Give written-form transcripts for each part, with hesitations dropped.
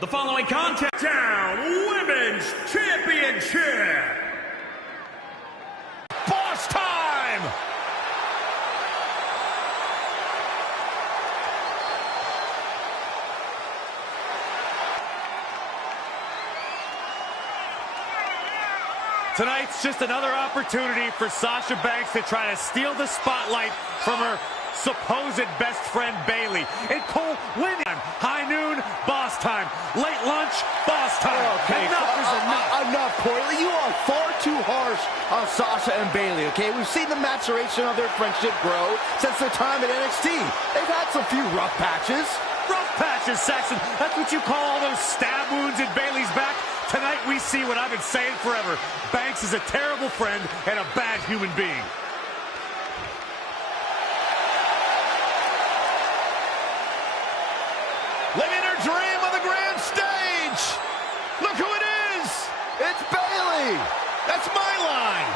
The following contest, Down Women's Championship. Boss time! Tonight's just another opportunity for Sasha Banks to try to steal the spotlight from her supposed best friend Bayley. And Cole, winning. High noon, boss time. Late lunch, boss time. Okay, Enough is enough. Enough, Corley. You are far too harsh on Sasha and Bayley, okay? We've seen the maturation of their friendship grow since their time at NXT. They've had some few rough patches. Rough patches, Saxon. That's what you call all those stab wounds in Bayley's back? Tonight we see what I've been saying forever. Banks is a terrible friend and a bad human being. Living her dream on the grand stage. Look who it is. It's Bayley. That's my line.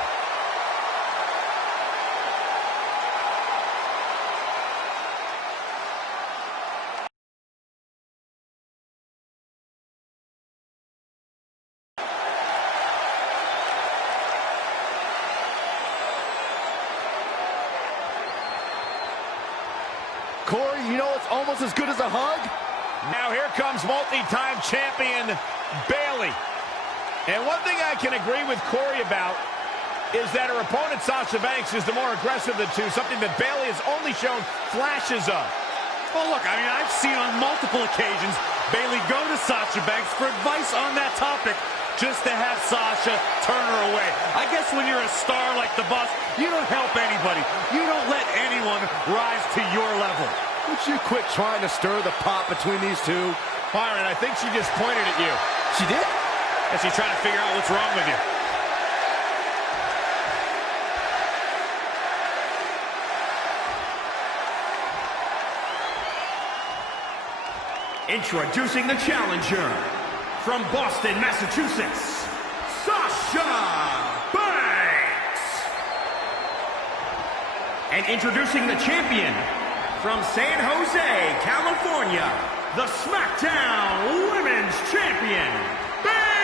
Corey, you know it's almost as good as a hug? Now here comes multi-time champion Bayley. And one thing I can agree with Corey about is that her opponent Sasha Banks is the more aggressive of the two, something that Bayley has only shown flashes of. Well, look, I mean, I've seen on multiple occasions Bayley go to Sasha Banks for advice on that topic just to have Sasha turn her away. I guess when you're a star like the Boss, you don't help anybody. You don't let anyone rise to your level. Would you quit trying to stir the pot between these two? Byron, I think she just pointed at you. She did? And she's trying to figure out what's wrong with you. Introducing the challenger from Boston, Massachusetts, Sasha Banks. And introducing the champion from San Jose, California, the Smackdown Women's Champion, Bayley.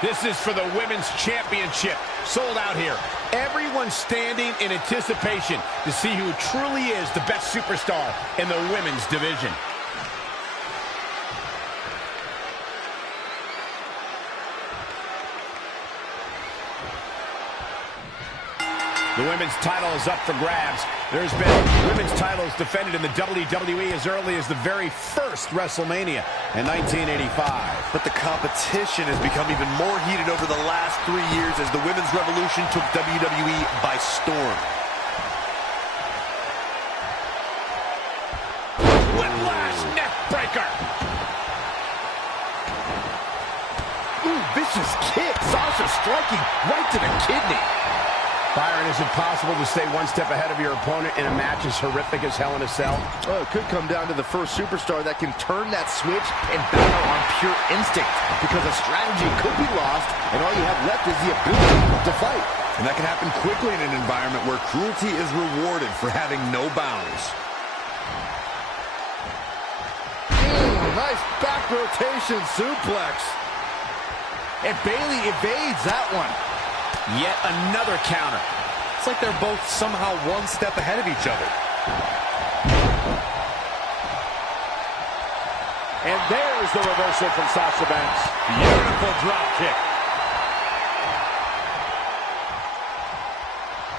This is for the Women's Championship. Sold out here. Everyone standing in anticipation to see who truly is the best superstar in the women's division. The women's title is up for grabs. There's been women's titles defended in the WWE as early as the very first WrestleMania in 1985. But the competition has become even more heated over the last 3 years as the women's revolution took WWE by storm. Whiplash neck breaker. Ooh, vicious kick. Sasha striking right to the kidney. Byron, is it possible to stay one step ahead of your opponent in a match as horrific as Hell in a Cell? Oh, it could come down to the first superstar that can turn that switch and battle on pure instinct, because a strategy could be lost, and all you have left is the ability to fight. And that can happen quickly in an environment where cruelty is rewarded for having no bounds. Nice back rotation suplex. And Bayley evades that one. Yet another counter. It's like they're both somehow one step ahead of each other. And there's the reversal from Sasha Banks. Beautiful drop kick.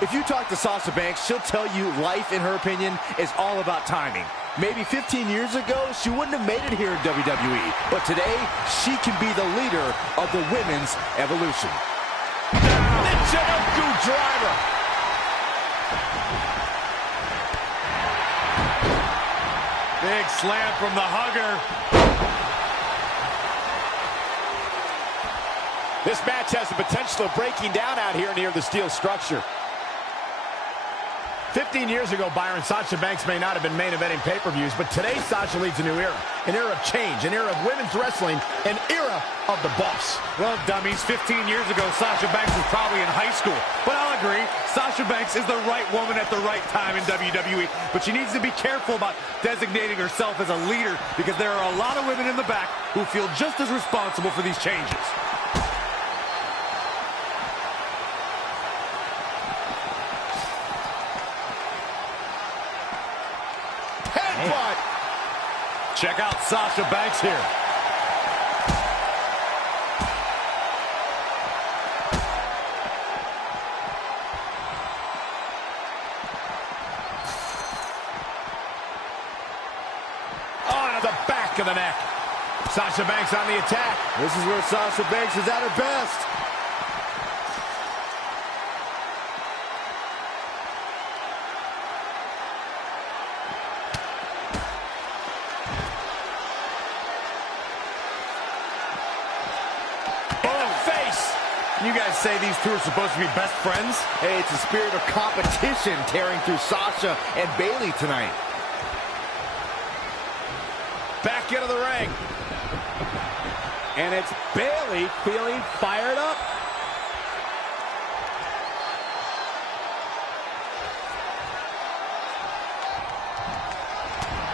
If you talk to Sasha Banks, she'll tell you life, in her opinion, is all about timing. Maybe 15 years ago, she wouldn't have made it here in WWE. But today, she can be the leader of the women's evolution. Chinoku driver. Big slam from the hugger. This match has the potential of breaking down out here near the steel structure. 15 years ago, Byron, Sasha Banks may not have been main eventing pay-per-views, but today Sasha leads a new era. An era of change, an era of women's wrestling, an era of the boss. Well, dummies, 15 years ago, Sasha Banks was probably in high school. But I'll agree, Sasha Banks is the right woman at the right time in WWE. But she needs to be careful about designating herself as a leader, because there are a lot of women in the back who feel just as responsible for these changes. Headbutt! Check out Sasha Banks here. On to the back of the neck. Sasha Banks on the attack. This is where Sasha Banks is at her best. You guys say these two are supposed to be best friends? Hey, it's a spirit of competition tearing through Sasha and Bayley tonight. Back into the ring. And it's Bayley feeling fired up.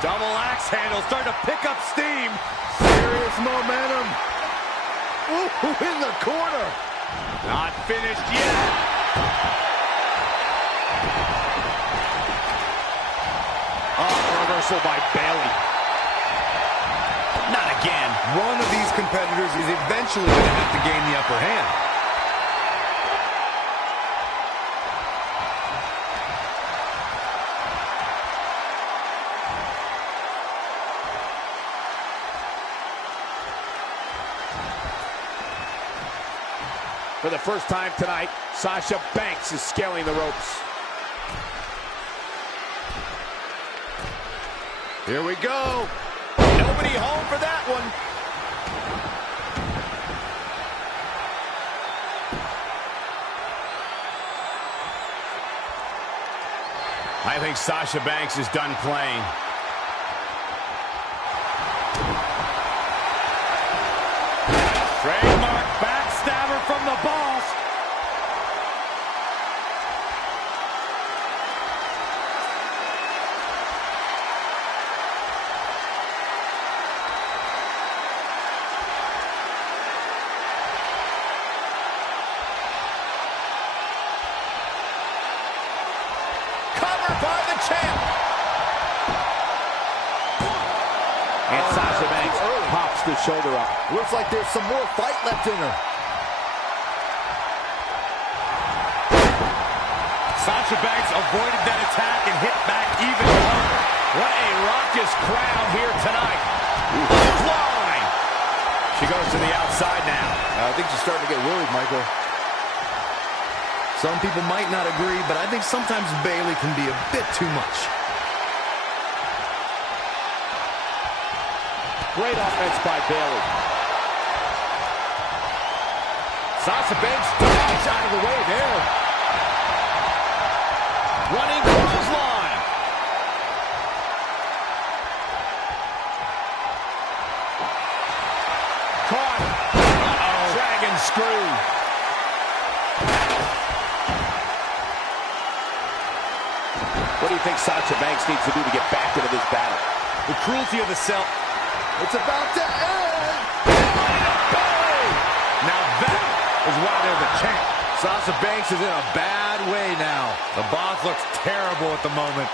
Double axe handle starting to pick up steam. Serious momentum. Ooh, in the corner. Not finished yet. Oh, reversal by Bayley. Not again. One of these competitors is eventually going to have to gain the upper hand. For the first time tonight, Sasha Banks is scaling the ropes. Here we go. Nobody home for that one. I think Sasha Banks is done playing. Trademark backstabber from the boss. Covered by the champ. And Sasha Banks pops the shoulder up. Looks like there's some more fight left in her. Sasha Banks avoided that attack and hit back even harder. What a raucous crowd here tonight. Line. She goes to the outside now. I think she's starting to get worried, Michael. Some people might not agree, but I think sometimes Bayley can be a bit too much. Great offense by Bayley. Sasha Banks dodged out of the way there. Running clothesline. Caught. Uh-oh. Dragon screw. What do you think Sasha Banks needs to do to get back into this battle? The cruelty of the self. It's about to end. Now that is why they're the champ. Sasha Banks is in a bad way now. The boss looks terrible at the moment.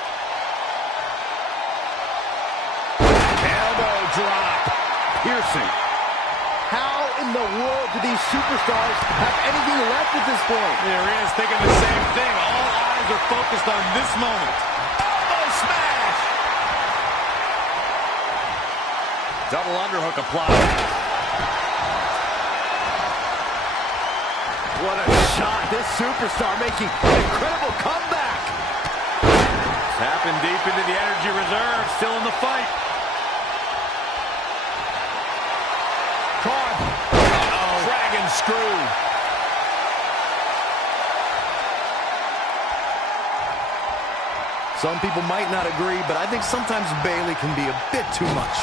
Elbow drop. Piercing. How in the world do these superstars have anything left at this point? The arena's thinking the same thing. All eyes are focused on this moment. Elbow smash. Double underhook applied. What a shot. This superstar making an incredible comeback. Tapping deep into the energy reserve. Still in the fight. Caught. Uh-oh. Dragon screw. Some people might not agree, but I think sometimes Bayley can be a bit too much.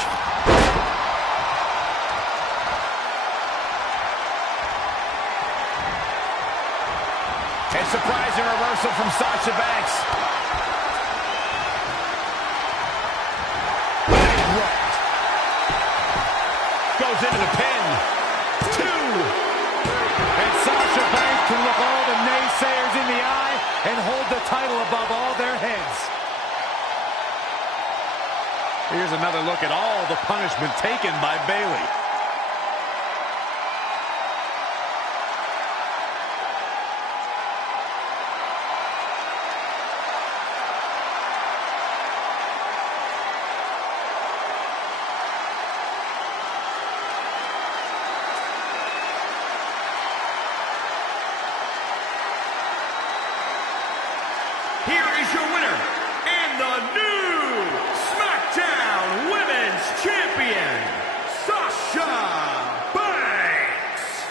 A surprising reversal from Sasha Banks. Right. Goes into the pin. 2. And Sasha Banks can look all the naysayers in the eye and hold the title above all their heads. Here's another look at all the punishment taken by Bayley. Here is your winner, and the new Smackdown Women's Champion, Sasha Banks.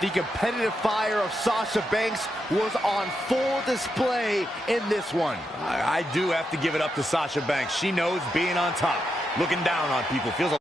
The competitive fire of Sasha Banks was on full display in this one. I do have to give it up to Sasha Banks. She knows being on top, looking down on people, feels